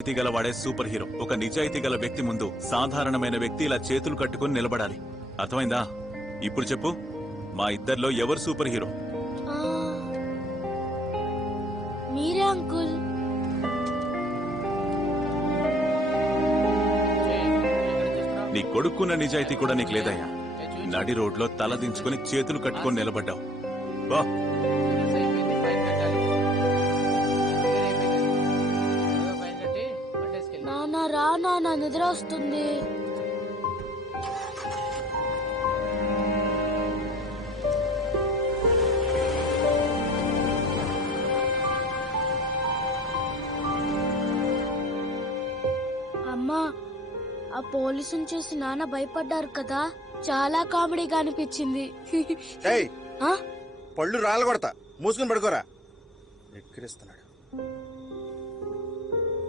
నిజాయితీ గల వాడే సూపర్ హీరో. ఒక నిజాయితీ గల వ్యక్తి ముందు సాధారణమైన వ్యక్తి ఇలా చేతులు కట్టుకుని నిలబడాలి. అర్థమైందా? ఇప్పుడు చెప్పు, మా ఇద్దరిలో ఎవరు సూపర్ హీరో? మీరే అంకుల్. నీ కొడుకున్న నిజాయితీ కూడా నీకు లేదయ్యా. నడి రోడ్లో తల దించుకుని చేతులు కట్టుకొని నిలబడ్డావు. వా నాన్న రా, నాన్న నిద్ర వస్తుంది. అమ్మా, ఆ పోలీసుని చూసి నాన్న భయపడ్డారు కదా, చాలా కామెడీగా అనిపించింది. పళ్ళు రాళ్ళు కొడతా, మూసుకుని పడుకోరా. ఎక్కిరిస్తున్నాడు.